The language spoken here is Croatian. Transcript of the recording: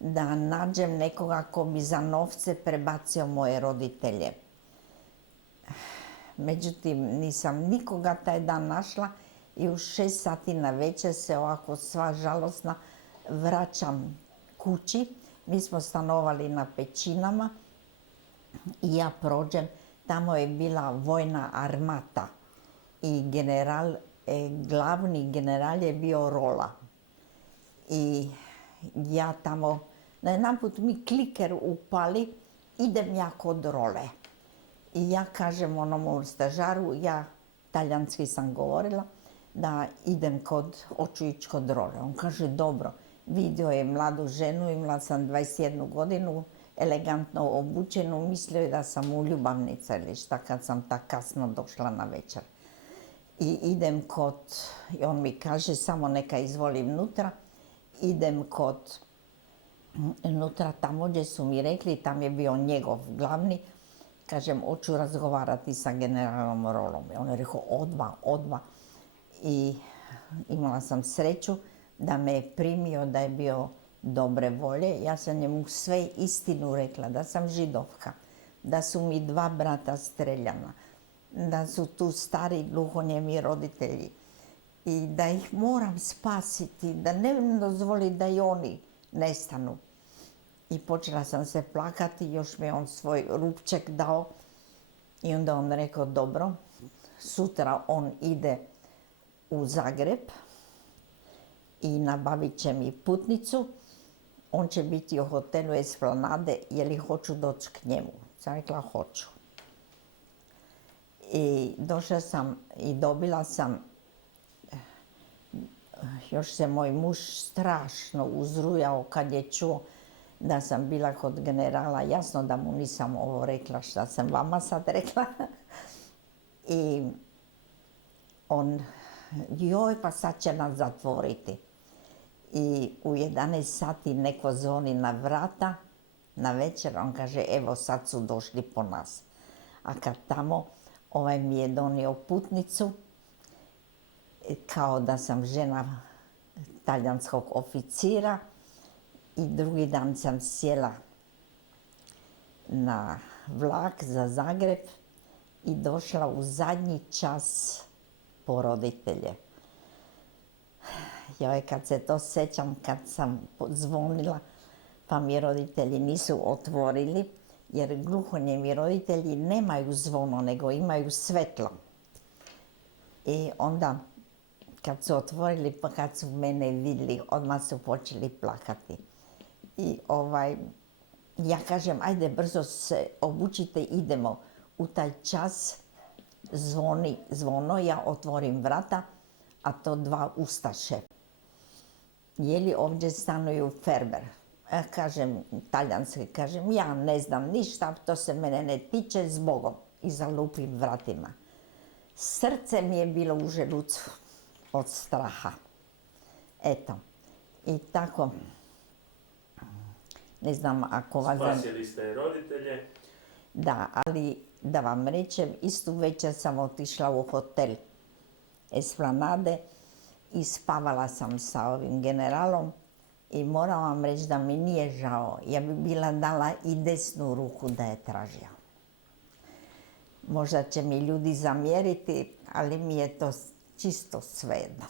da nađem nekoga ko bi za novce prebacio moje roditelje. Međutim, nisam nikoga taj dan našla i u 6 sati na večer se ovako sva žalosna vraćam kući. Mi smo stanovali na Pećinama i ja prođem, tamo je bila vojna armata i glavni general je bio Rola. I ja tamo, najedanput mi kliker upali, idem ja kod Role. I ja kažem onom stažaru, ja talijanski sam govorila, da idem hoću ići kod Role. On kaže dobro, vidio je mladu ženu, imala sam 21 godinu, elegantno obučenu, mislio je da sam u ljubavnica ili šta kad sam tak kasno došla na večer. I idem i on mi kaže samo neka izvolim nutra, idem nutra tamo gdje su mi rekli, tam je bio njegov glavni, kažem, hoću razgovarati sa generalom Rolom. On je rekao, odmah. I imala sam sreću da me je primio, da je bio dobre volje. Ja sam njemu sve istinu rekla, da sam židovka, da su mi 2 brata streljana, da su tu stari gluhonijemi roditelji i da ih moram spasiti, da ne dozvoli da i oni nestanu. I počela sam se plakati, još mi je on svoj rupček dao i onda on rekao dobro, sutra on ide u Zagreb i nabavit će mi putnicu, on će biti u hotelu Esplanade, je li hoću doći k njemu? Sam rekla hoću. I došla sam i dobila sam, još se moj muž strašno uzrujao kad je čuo da sam bila kod generala, jasno da mu nisam ovo rekla šta sam vama sad rekla. I on, joj pa sad će nas zatvoriti. I u 11 sati neko zvoni na vrata, na večer, on kaže evo sad su došli po nas. A kad tamo, ovaj mi je donio putnicu, kao da sam žena talijanskog oficira, i drugi dan sam sjela na vlak za Zagreb i došla u zadnji čas po roditelje. Joj, kad se to sjećam, kad sam zvonila, pa mi roditelji nisu otvorili, jer gluhonijemi roditelji nemaju zvono, nego imaju svetlo. I onda, kad su otvorili, pa kad su mene vidjeli, odmah su počeli plakati. I ja kažem, ajde brzo se obučite, idemo. U taj čas zvoni zvono, ja otvorim vrata, a to 2 ustaše. Je li ovdje stanuju Ferber? Ja kažem, talijanski, kažem, ja ne znam ništa, to se mene ne tiče, zbogom. I zalupim vratima. Srce mi je bilo u želucu od straha. Eto, i tako, ne znam ako vas... Spasili ste roditelje? Da, ali da vam rečem, istu večer sam otišla u hotel Esplanade i spavala sam sa ovim generalom i moram vam reći da mi nije žao, ja bi bila dala i desnu ruku da je tražio. Možda će mi ljudi zamjeriti, ali mi je to čisto svejedno.